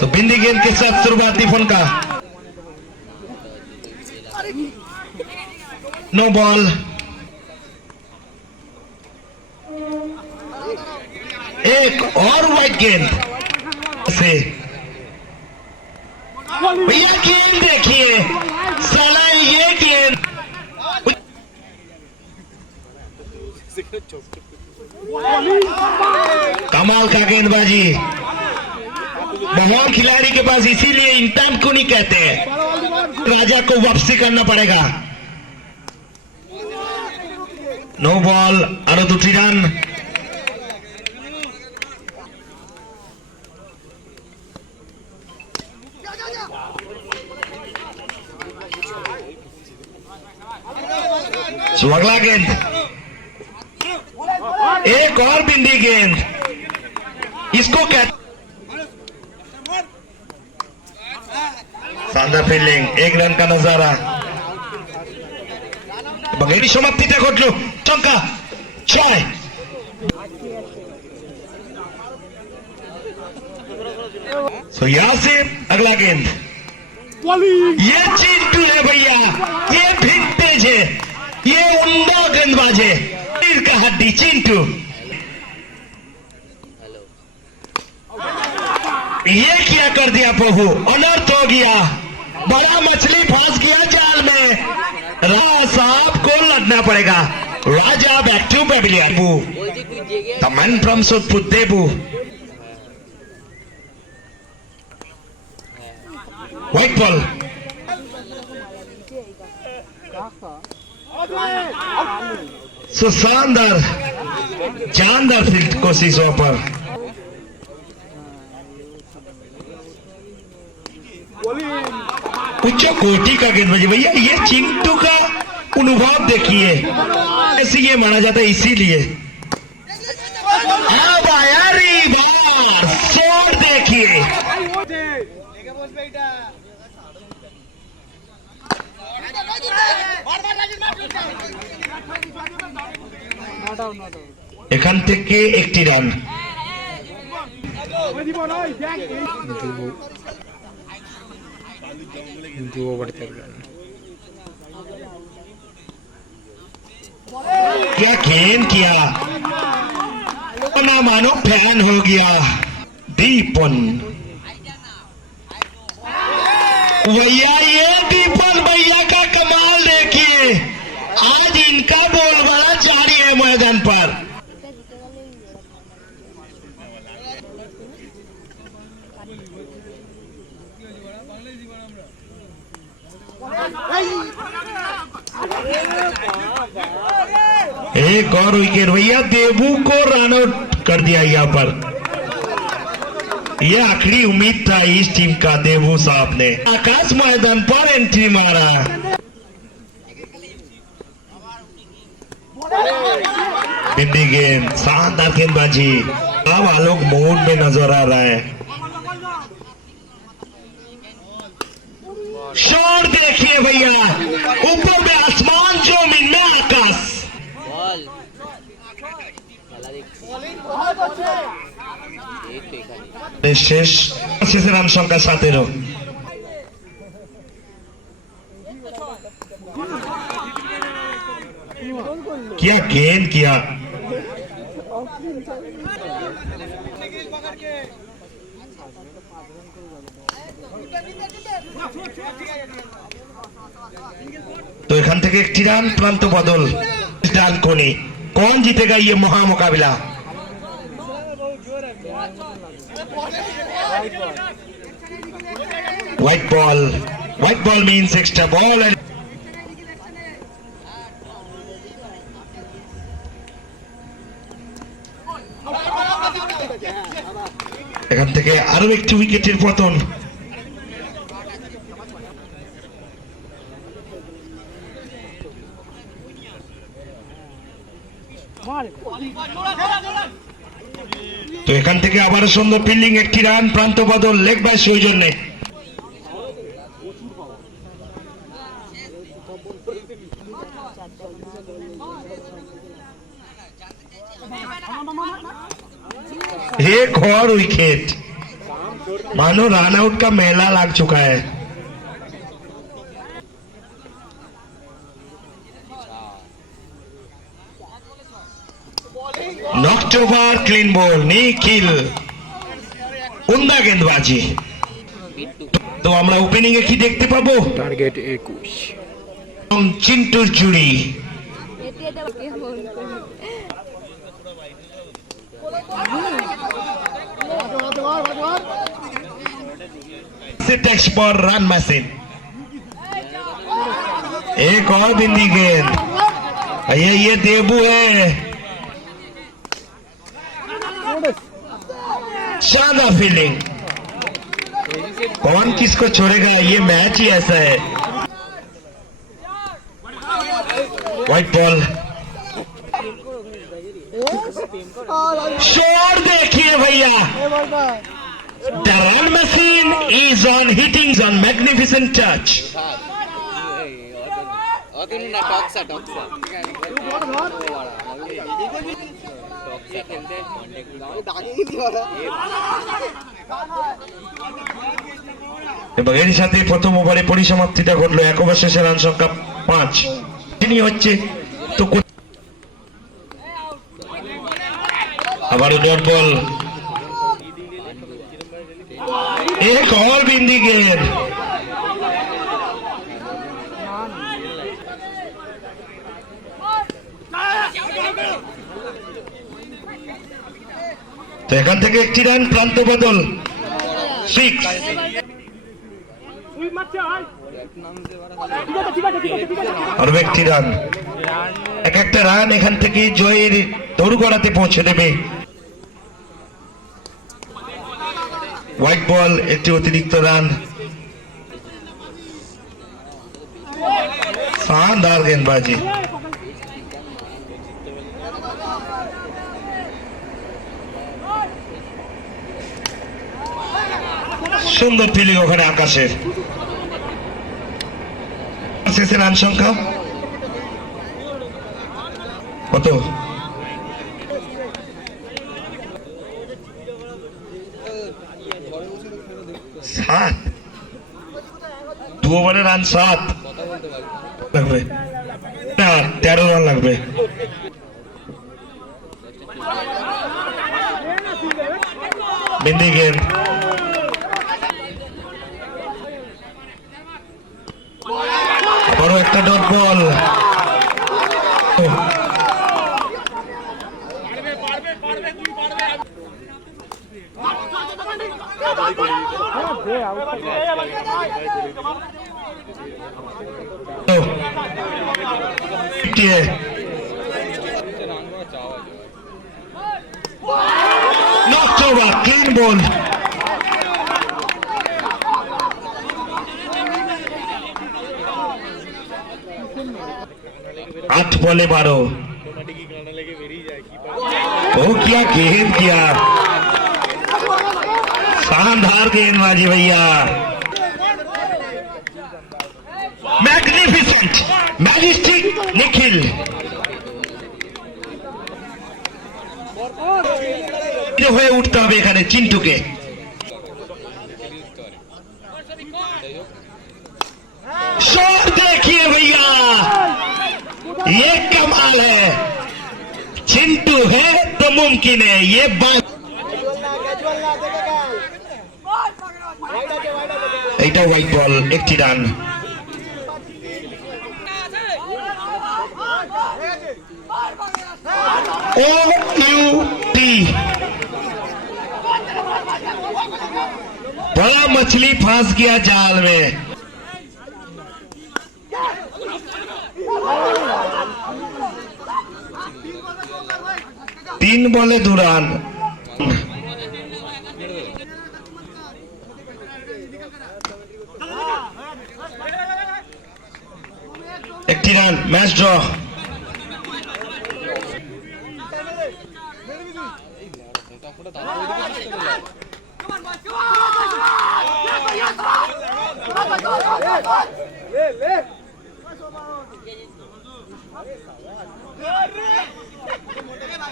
तो बिंदी गेंद के साथ शुरुआती फन का। No ball. एक और वाइट गेंद। से। भैया, गेंद देखिए। साला, ये गेंद। कमाल का गेंदबाजी। भगवान खिलाड़ी के पास इसीलिए इन टाइम नहीं कहते। हैं राजा को वापसी करना पड़ेगा। नो बॉल अरे दूसरी रन। अगला गेंद। एक और बिंदी गेंद। इसको कहते साझा फील्डिंग एक रन का नज़ारा। बघेरी समाप्ति घटलो चौका छय सो यहाँ से अगला गेंद। ये चीज़ टू है भैया, ये फिट तेज है। ये उमदा गेंदबाज है। तीर का हड्डी चिंटू ये क्या कर दिया प्रभु अनर्थ हो गया बड़ा मछली फंस गया जाल में राज साहब को लड़ना पड़ेगा राजा बैक टू पेविलियन বলছি তুই জেগে The man from Sudput Debu. White ball. So शानदार जानदार फ़ील्ड कोशिशों पर। उच्च कोटि का गेंदबाजी भैया, ये चिंटू का अनुभव देखिए। ऐसे ये माना जाता है इसीलिए। आया देखिए। এখান থেকে একটি রান दो ओवर तक रन क्या गेंद किया ना मानो फैन हो गया दीपन भैया ये दीपन भैया का कमाल देखिए आज इनका बोल बड़ा जारी है मैदान पर एक और विकेट भैया, देवू को रन आउट कर दिया यहाँ पर। यह आखिरी उम्मीद था इस टीम का, देवू साहब ने। आकाश मैदान पर एंट्री मारा। बिंदी गेंद शानदार गेंदबाजी अब आलोक मूड में नजर आ रहा है शॉट देखिए भैया ऊपर में आसमान जमीन में आकाश বল খেলা দেখছি এই তো এখানে শেষ শেষে রান সংখ্যা সতেরো क्या गेंद किया তো এখান থেকে একটি রান প্রান্ত বদল ডান কোনি कौन जीतेगा ये महा मुकाबला White ball. White ball means extra ball and আরও একটি উইকেটের পতন। তো এখান থেকে আবারও সুন্দর ফিল্ডিং একটি রান প্রান্ত বদল লেগ বাই সৌজন্যে ঘর ওই উইকেট। मानो रन आउट का मेला लग चुका है knocked over clean bowl Nikhil উন্দা গেন্দবাজি Bittu তো আমরা ওপেনিং এ কি দেখতে পাবো টার্গেট একুশ এবং চিন্টুর চুরি এটি এটা কেমন टच पर रन मशीन एक और बिंदी गेंद ये ये देबू है। शानदार फील्डिंग कौन किसको छोड़ेगा? ये मैच ही ऐसा है। व्हाइट बॉल शॉट देखिए भैया। The run machine is on hitting on magnificent touch. এবং এর সাথে প্রথম ওভারে পরিসমাপ্তিটা ঘটলো। এক ওভার শেষে রান সংখ্যা পাঁচ। তিনি হচ্ছে আবারও ডট বল তো এখান থেকে একটি রান প্রান্ত বদল। সিক্স আরও একটি রান। এক একটা রান এখান থেকে জয়ের দৌড় গড়াতে পৌঁছে দেবে। হোয়াইট বল একটি অতিরিক্ত রান शानदार गेंदबाजी সুন্দর ফিলিং ওখানে আকাশের শেষে রান সংখ্যা কত সাত। দু ওভারে রান সাত। লাগবে। না তেরো রান লাগবে। গেম একটা dot ball Knocked over, clean ball. आठ बॉले बारो ओ क्या गेंद किया शानदार गेंदबाजी भैया मैग्निफिसेंट मैजिस्टिक निखिल হয়ে উঠতে হবে এখানে চিন্টুকে शॉट देखिए भैया ये कमाल है चिंटू है तो मुमकिन है ये बात এইটা হোয়াইট বল একটি রান ओ यू टी बड़ा मछली फंस गया जाल में তিন বলে দু একটি run match draw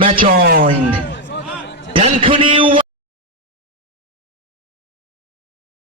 match on Dankuni